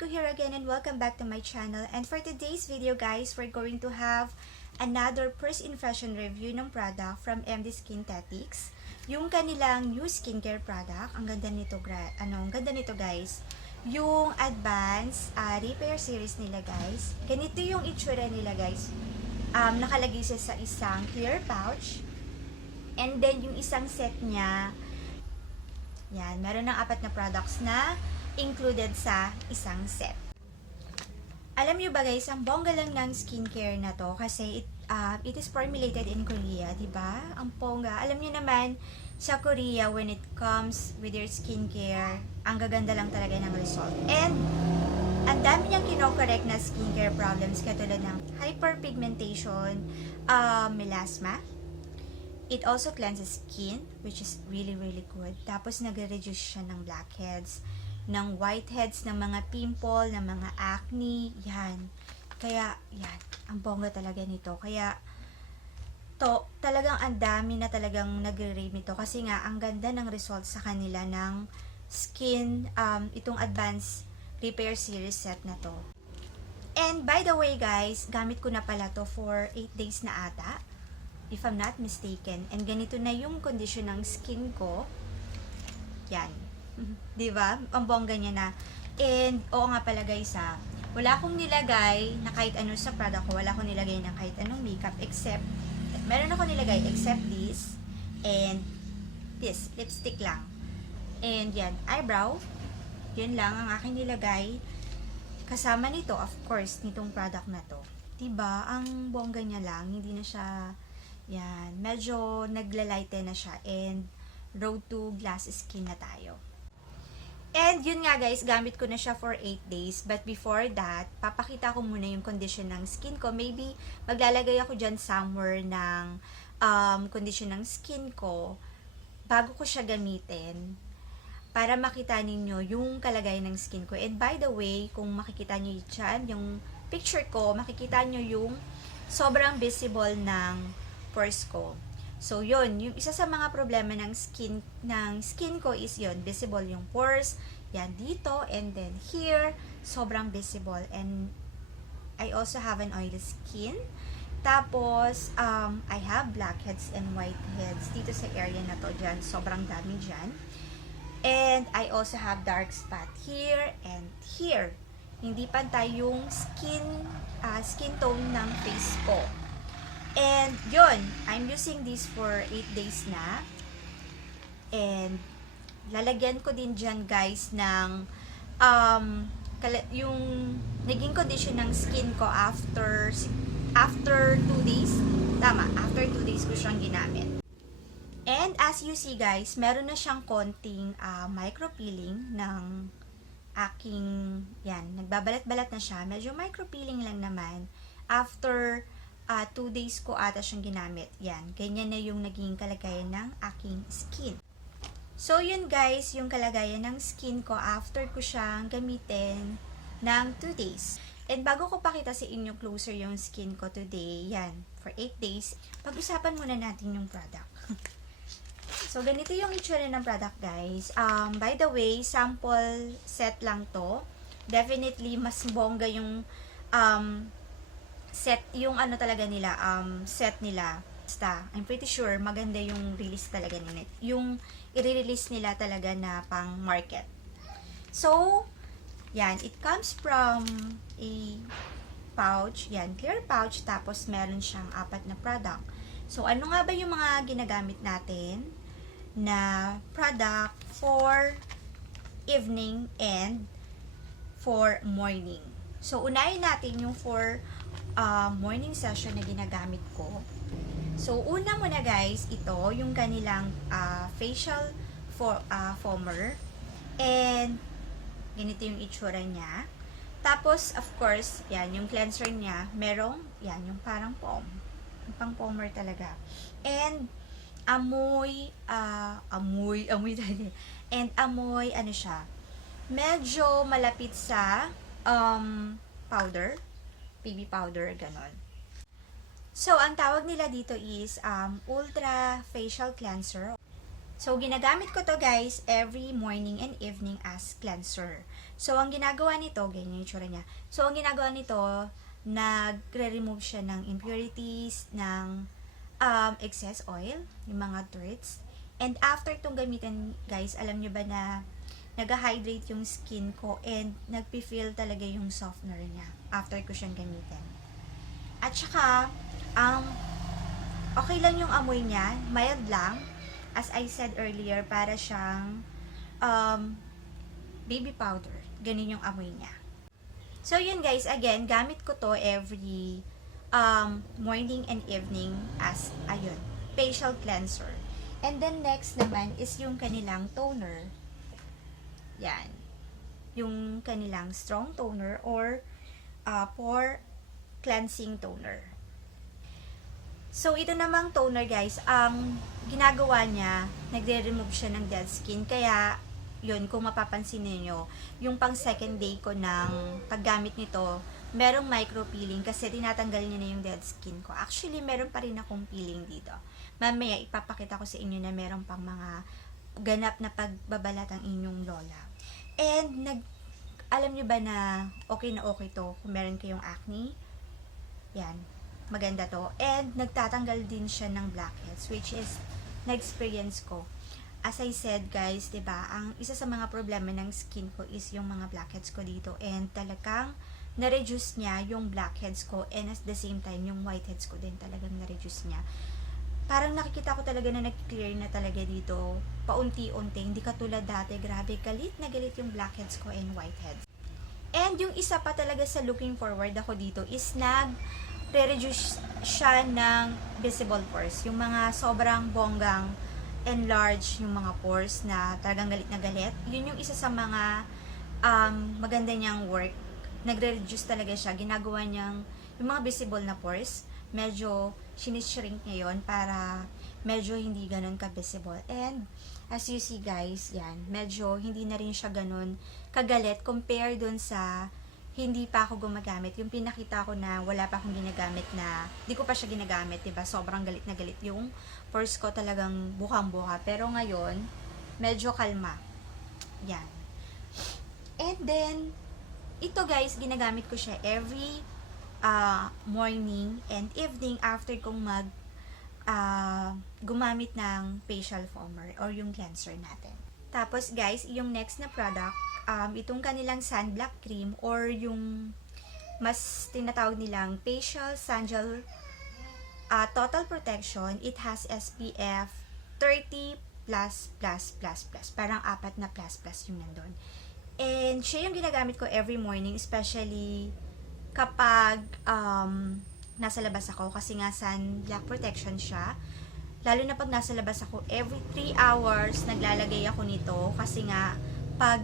Rico here again and welcome back to my channel. And for today's video guys, we're going to have another first impression review ng product from MD Skinthetics. Yung kanilang new skincare product. Ang ganda nito, guys. Yung Advanced Repair Series nila guys. Ganito yung itsura nila guys. Nakalagay siya sa isang clear pouch. And then yung isang set niya, yan, meron ng 4 na products na included sa isang set. Alam nyo ba guys, ang bongga lang ng skincare na to kasi it is formulated in Korea, diba? Ang bongga. Alam nyo naman, sa Korea, when it comes with your skincare, ang gaganda lang talaga ng result. And, ang dami niyang kinokorek na skincare problems katulad ng hyperpigmentation, melasma. It also cleanses skin, which is really, really good. Tapos, nag-reduce siya ng blackheads, ng whiteheads, ng mga pimple, ng mga acne. Yan. Kaya, yan. Ang bongga talaga nito. Kaya, talagang ang dami na talagang nag-rave nito. Kasi nga, ang ganda ng results sa kanila ng skin, itong Advanced Repair Series set na to. And, by the way guys, gamit ko na pala to for 8 days na ata. If I'm not mistaken. And ganito na yung condition ng skin ko. Yan. Diba? Ang bongga niya na. And, oo nga pala guys wala akong nilagay na kahit ano sa product ko. Wala akong nilagay na kahit anong makeup except, meron ako nilagay except this. And, this. Lipstick lang. And yan. Eyebrow. Yun lang ang aking nilagay. Kasama nito, of course, nitong product na to. Diba? Ang bongga niya lang. Hindi na siya yan, medyo naglalighten na siya and road to glass skin na tayo. And yun nga guys, gamit ko na siya for 8 days. But before that, papakita ko muna yung condition ng skin ko. Maybe maglalagay ako dyan somewhere ng condition ng skin ko bago ko siya gamitin para makita ninyo yung kalagayan ng skin ko. And by the way, kung makikita nyo dyan, yung picture ko, makikita nyo yung sobrang visible ng pores ko. So, yun. Yung isa sa mga problema ng skin ko is yun. Visible yung pores. Yan, dito. And then, here. Sobrang visible. And, I also have an oily skin. Tapos, I have blackheads and whiteheads dito sa area na to dyan. Sobrang dami dyan. And, I also have dark spot here and here. Hindi pantay yung skin tone ng face ko. And, yun, I'm using this for 8 days na. And, lalagyan ko din dyan, guys, ng, yung naging condition ng skin ko after 2 days. Tama, after 2 days ko siyang ginamit. And, as you see, guys, meron na siyang konting micro-peeling ng aking, yan, nagbabalat-balat na siya. Medyo micro-peeling lang naman. After 2 days ko ata siyang ginamit. Yan. Ganyan na yung naging kalagayan ng aking skin. So, yun guys, yung kalagayan ng skin ko after ko siyang gamitin ng 2 days. And bago ko pakita sa inyo closer yung skin ko today, yan, for 8 days, pag-usapan muna natin yung product. So, ganito yung itsura ng product guys. By the way, sample set lang to. Definitely, mas bongga yung set, yung ano talaga nila, set nila. Basta, I'm pretty sure maganda yung release talaga nila. Yung i-release nila talaga na pang market. So, yan, it comes from a pouch, yan, clear pouch, tapos meron siyang 4 na product. So, ano nga ba yung mga ginagamit natin na product for evening and for morning? So, unahin natin yung for morning session na ginagamit ko. So, una muna guys, ito, yung kanilang facial foamer. And, ganito yung itsura niya. Tapos, of course, yan, yung cleanser niya, merong, yan, yung parang foam. Yung pang foamer talaga. And, amoy talaga. And, amoy, ano siya, medyo malapit sa powder. Baby powder, ganon. So, ang tawag nila dito is Ultra Facial Cleanser. So, ginagamit ko to guys every morning and evening as cleanser. So, ang ginagawa nito, ganyan yung tsura niya. So, ang ginagawa nito, nagre-remove siya ng impurities, ng excess oil, yung mga dirts. And after itong gamitin, guys, alam nyo ba na nag-hydrate yung skin ko and nagpi-feel talaga yung softener niya after ko siyang gamitin. At saka, okay lang yung amoy niya, mild lang. As I said earlier, para siyang baby powder. Ganun yung amoy niya. So, yun guys, again, gamit ko to every morning and evening as, ayun, facial cleanser. And then, next naman is yung kanilang toner. Yan. Yung kanilang strong toner or pore cleansing toner. So, ito namang toner guys, ang ginagawa niya, nagre-remove siya ng dead skin. Kaya, yun, kung mapapansin niyo, yung pang second day ko ng paggamit nito, merong micro-peeling kasi tinatanggal niya na yung dead skin ko. Actually, meron pa rin akong peeling dito. Mamaya, ipapakita ko sa inyo na meron pang mga ganap na pagbabalat ang inyong lola. And, alam niyo ba na okay to kung meron kayong acne? Yan. Maganda to. And, nagtatanggal din siya ng blackheads, which is, na-experience ko. As I said, guys, diba, ang isa sa mga problema ng skin ko is yung mga blackheads ko dito. And, talagang, na-reduce niya yung blackheads ko. And, at the same time, yung whiteheads ko din talagang na-reduce niya. Parang nakikita ko talaga na nag-clear na talaga dito. Paunti-unti. Hindi katulad dati. Grabe, galit na galit yung blackheads ko and whiteheads. And, yung isa pa talaga sa looking forward ako dito is re-reduce siya ng visible pores. Yung mga sobrang bonggang enlarge yung mga pores na talagang galit na galit. Yun yung isa sa mga maganda niyang work. Nagre-reduce talaga siya. Ginagawa niyang yung mga visible na pores, medyo sinishrink niya yun para medyo hindi ganun ka-visible. And as you see guys, yan, medyo hindi na rin siya ganun kagalit compare dun sa hindi pa ako gumagamit. Yung pinakita ko na wala pa akong ginagamit na, di ko pa siya ginagamit, diba? Sobrang galit na galit. Yung pores ko talagang bukang-buka. Pero ngayon, medyo kalma. Yan. And then, ito guys, ginagamit ko siya every morning and evening after kong gumamit ng facial foamer or yung cleanser natin. Tapos guys, yung next na product, itong kanilang sunblock cream or yung mas tinatawag nilang facial sun-gel total protection. It has SPF 30++++. Parang 4 na plus yung nandun. And siya yung ginagamit ko every morning, especially kapag nasa labas ako kasi nga sunblock protection siya. Lalo na pag nasa labas ako, every 3 hours naglalagay ako nito kasi nga pag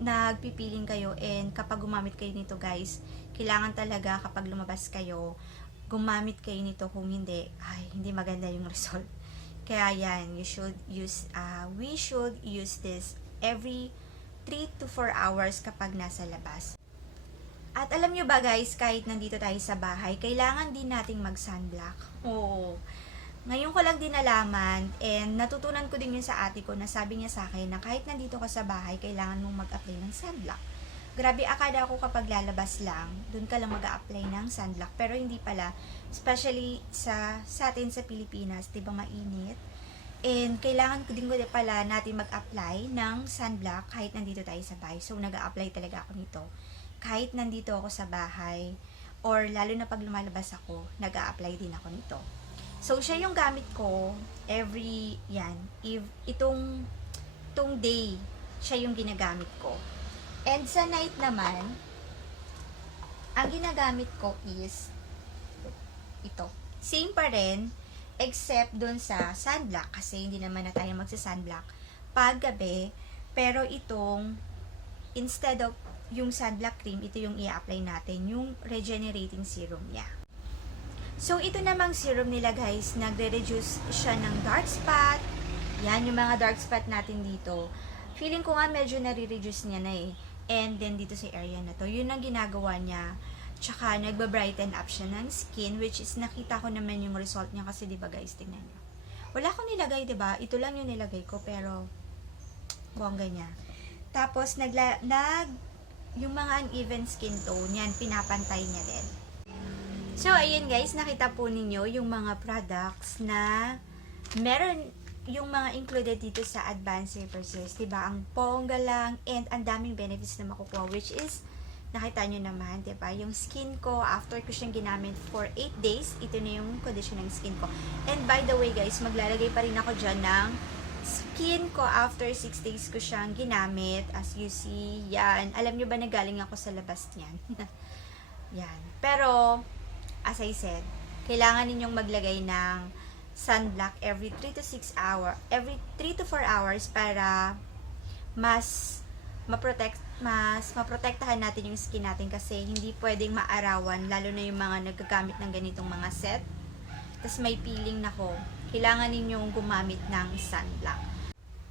nagpipiling kayo and kapag gumamit kayo nito guys, kailangan talaga kapag lumabas kayo, gumamit kayo nito. Kung hindi, hindi maganda yung result. Kaya yan, we should use this every 3 to 4 hours kapag nasa labas. At alam nyo ba guys, kahit nandito tayo sa bahay, kailangan din nating mag-sunblock. Oo. Ngayon ko lang din nalaman, and natutunan ko din yun sa ate ko, na sabi niya sa akin na kahit nandito ka sa bahay, kailangan mong mag-apply ng sunblock. Grabe, akala ko kapag lalabas lang, dun ka lang mag-a-apply ng sunblock. Pero hindi pala, especially sa atin sa Pilipinas, diba mainit? And kailangan ko din pala natin mag-apply ng sunblock kahit nandito tayo sa bahay. So, nag-a-apply talaga ako nito. Kahit nandito ako sa bahay, or lalo na pag lumalabas ako, nag-a-apply din ako nito. So, siya yung gamit ko every, itong day, siya yung ginagamit ko. And sa night naman, ang ginagamit ko is ito. Same pa rin, except dun sa sunblock, kasi hindi naman na tayo magsa-sunblock pag gabi. Pero itong, instead of yung sunblock cream, ito yung i-apply natin, yung regenerating serum niya. So, ito namang serum nila guys, nagre-reduce siya ng dark spot. Yan, yung mga dark spot natin dito. Feeling ko nga medyo nare-reduce niya na eh. And then, dito sa area na to, yun ang ginagawa niya. Tsaka, nagba-brighten up siya ng skin, which is nakita ko naman yung result niya kasi diba guys, tingnan niyo. Wala akong nilagay, 'di ba? Ito lang yung nilagay ko, pero bongga niya. Tapos, yung mga uneven skin tone, yan, pinapantay niya din. So, ayun guys, nakita po ninyo yung mga products na meron yung mga included dito sa Advanced Reverses, diba? Ang bongga lang and ang daming benefits na makukuha, which is, nakita nyo naman, diba? Yung skin ko, after ko siyang ginamit for 8 days, ito na yung condition ng skin ko. And by the way guys, maglalagay pa rin ako dyan ng skin ko after 6 days ko siyang ginamit. As you see, yan. Alam nyo ba na galing ako sa labas niyan? Yan. Pero, as I said, kailangan ninyong maglagay ng sunblock every 3 to 6 hours, every 3 to 4 hours para mas maprotektahan natin yung skin natin, kasi hindi pwedeng maarawan, lalo na yung mga nagagamit ng ganitong mga set. Tapos may peeling na ko. Kailangan ninyong gumamit ng sunblock.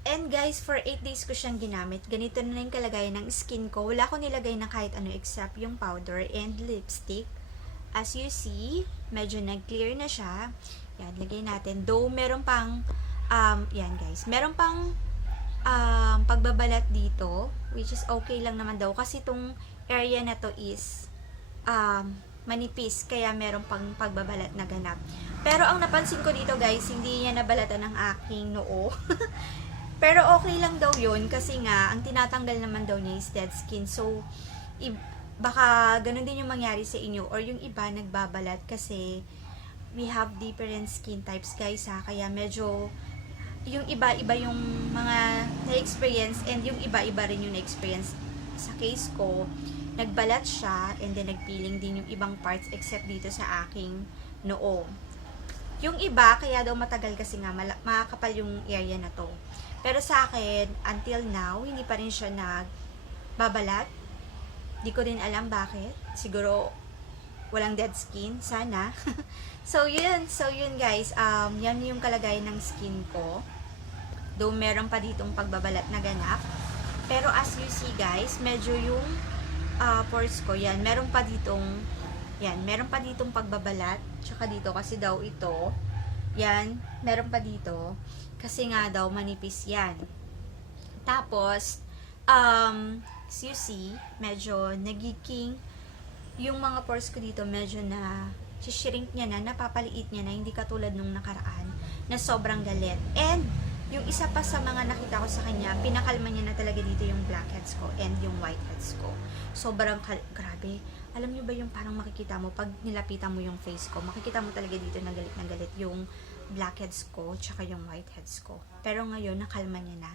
And guys, for 8 days ko siyang ginamit. Ganito na yung kalagayan ng skin ko. Wala akong nilagay na kahit ano except yung powder and lipstick. As you see, medyo nag-clear na siya. Yan, lagay natin. Though, meron pang, yan guys, meron pang pagbabalat dito, which is okay lang naman daw. Kasi itong area na to is manipis, kaya meron pang pagbabalat na ganap. Pero ang napansin ko dito guys, hindi niya nabalatan ng aking noo. Pero okay lang daw yun, kasi nga, ang tinatanggal naman daw niya is dead skin. So, baka ganun din yung mangyari sa inyo, or yung iba nagbabalat, kasi we have different skin types guys ha, kaya medyo yung iba-iba yung mga na-experience, and yung iba-iba rin yung na-experience. Sa case ko, nagbalat siya, and then nagpeeling din yung ibang parts except dito sa aking noo. Yung iba, kaya daw matagal kasi nga, makakapal yung area na to. Pero sa akin, until now, hindi pa rin siya nagbabalat. Di ko din alam bakit. Siguro, walang dead skin. Sana. So, yun guys. Yan yung kalagayan ng skin ko. Though, meron pa ditong pagbabalat na ganap. Pero as you see guys, medyo yung pores ko, yan. Meron pa ditong pagbabalat. Tsaka dito, kasi daw ito, yan, meron pa dito. Kasi nga daw, manipis yan. Tapos, as you see, medyo nagiging, yung mga pores ko dito, medyo na shrink niya na, napapaliit niya na, hindi katulad nung nakaraan, na sobrang galit. And, yung isa pa sa mga nakita ko sa kanya, pinakalma niya na talaga dito yung blackheads ko and yung whiteheads ko. Sobrang grabe. Alam niyo ba yung parang makikita mo, pag nilapitan mo yung face ko, makikita mo talaga dito na galit yung blackheads ko, tsaka yung whiteheads ko. Pero ngayon, nakalma niya na.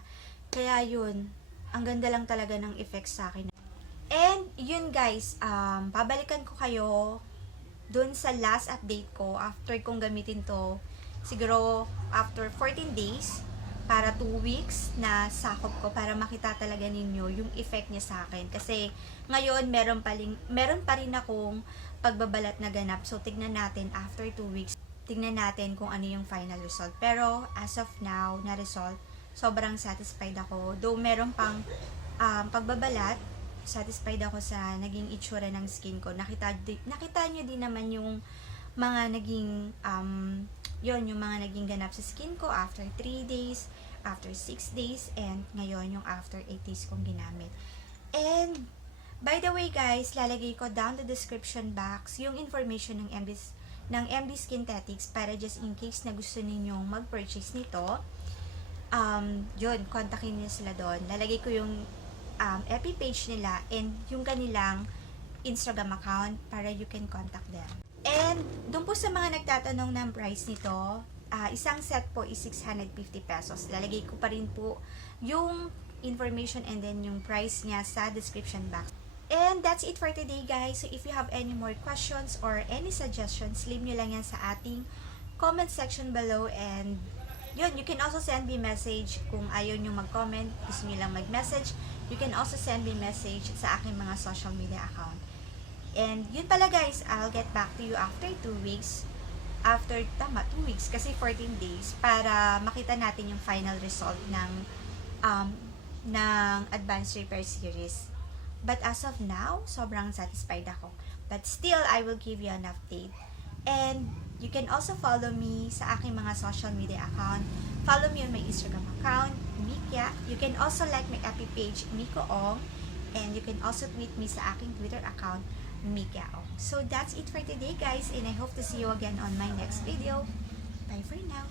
Kaya yun, ang ganda lang talaga ng effects sa akin. And, yun guys, babalikan ko kayo dun sa last update ko after kong gamitin to. Siguro, after 14 days, para 2 weeks na sakop ko, para makita talaga ninyo yung effect niya sa akin. Kasi, ngayon, meron pa rin akong pagbabalat na ganap. So, tignan natin after 2 weeks. Tignan natin kung ano yung final result. Pero, as of now, na result, sobrang satisfied ako. Though, meron pang pagbabalat, satisfied ako sa naging itsura ng skin ko. Nakita nyo din naman yung mga naging, yung mga naging ganap sa skin ko after 3 days, after 6 days, and ngayon yung after 8 days kong ginamit. And, by the way guys, lalagay ko down the description box yung information ng MD Skinthetics, para just in case na gusto ninyong mag-purchase nito, yun, kontakin niyo sila doon. Lalagay ko yung FB page nila and yung kanilang Instagram account para you can contact them. And, doon po sa mga nagtatanong ng price nito, isang set po is 650 pesos. Lalagay ko pa rin po yung information and then yung price niya sa description box. And that's it for today guys. So if you have any more questions or any suggestions, leave nyo lang yan sa ating comment section below. And yun, you can also send me message kung ayaw nyo mag-comment, gusto nyo lang mag-message. You can also send me message sa aking mga social media account. And yun pala guys, I'll get back to you after 2 weeks. After, 2 weeks kasi 14 days, para makita natin yung final result ng Advanced Repair Series. But as of now, sobrang satisfied ako. But still, I will give you an update. And You can also follow me sa aking mga social media account. Follow me on my Instagram account, Mikia. You can also like my FB page, Miko Ong. And you can also tweet me sa aking Twitter account, Mikia Ong. So that's it for today, guys. And I hope to see you again on my next video. Bye for now.